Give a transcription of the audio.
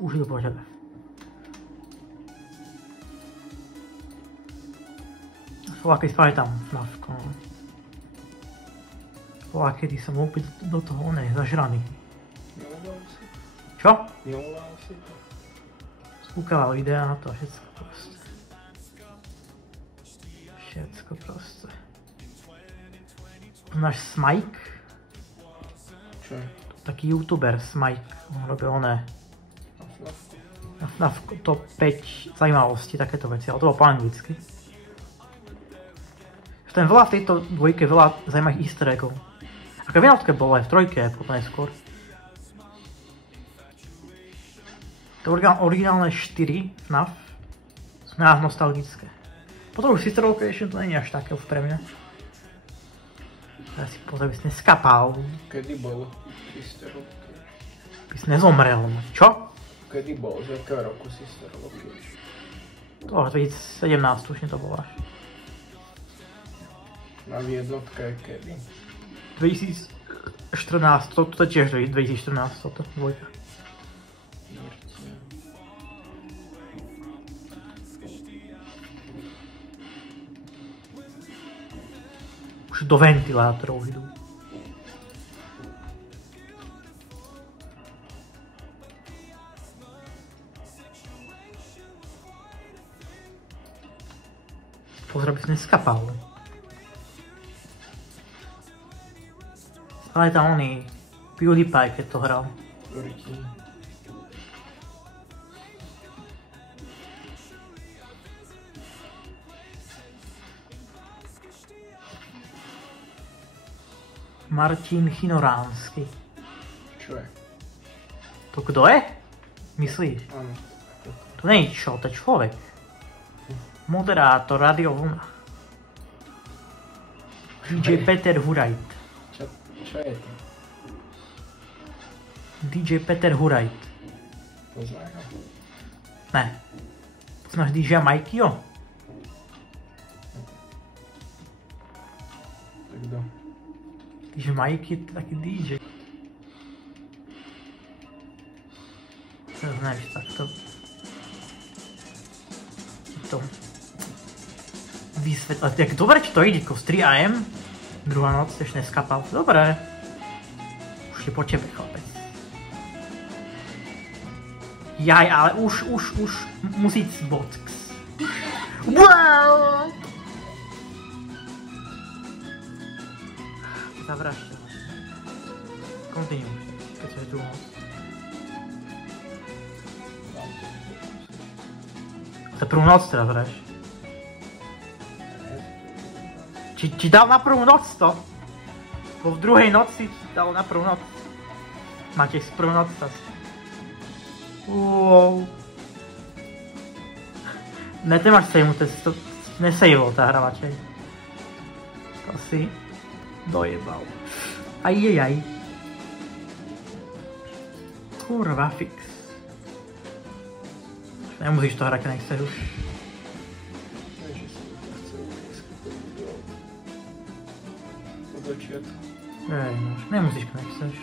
Už jdu po tebe. Slováky spamätám FNAFko, no. Slováky, kedy som úplne do toho zažraný. Nevolal si? Čo? Nevolal si to? Skúkala videa na to a všetko proste. Všetko proste. Poznáš Smike? Čo je? Taký youtuber Smike, on robil oné. Na FNAFku? Na top 5 zaujímavosti, takéto veci, ale to bolo po anglicky. Ten veľa v tejto dvojke, veľa zaujímavých easter eggov. Ako v jednotke bolo aj v trojke, potom neskôr. To originálne 4 FNAF sú nás nostalgické. Potom už Sister Location to není až také už pre mňa. Ja si pozriem, by si neskapal. Kedy bol Sister Location? By si nezomrel. Čo? Kedy bol? Z jakého roku Sister Location? To 2017 už nie to bolo až. A v jednotke je kedy? 2014, to je tiež 2014, toto dvojka. Už do ventilátorov idú. Pozor, aby si neskapal. Ale tam oný PewDiePie, keď to hral. Martin Chinoránsky. Čo je? To kto je? Myslíš? Áno. To nie je čo, to je človek. Moderátor Radio Vlna. DJ Peter Hurajt. Čo je to? DJ Peter Hurajt. Poznám ho. Ne. Poznáš DJ Mikeyho? Tak kto? DJ Mikey je taký DJ. To nevíš takto. To vysvetľa. Tak dobre, či to ide, z 3 AM? Druhá noc, ešte neskapal. Dobre. Už je po tebe, chlapec. Jaj, ale už musí ísť box. Wow! Zavražďa. Continue, keď sa je druhú noc. To je prvú noc teraz hráš. Či dal na prvú noc to? Bo v druhej noci dal na prvú noc. Máte z prvú noc zase. Wow. Ne, ty máš sejmu, to nesejvol tá hra radšej. To si dojebal. Ajajaj. Kurva fix. Nemusíš to hrať, keď nechceš už. Začiatku. Nemusíš, keď nechceš.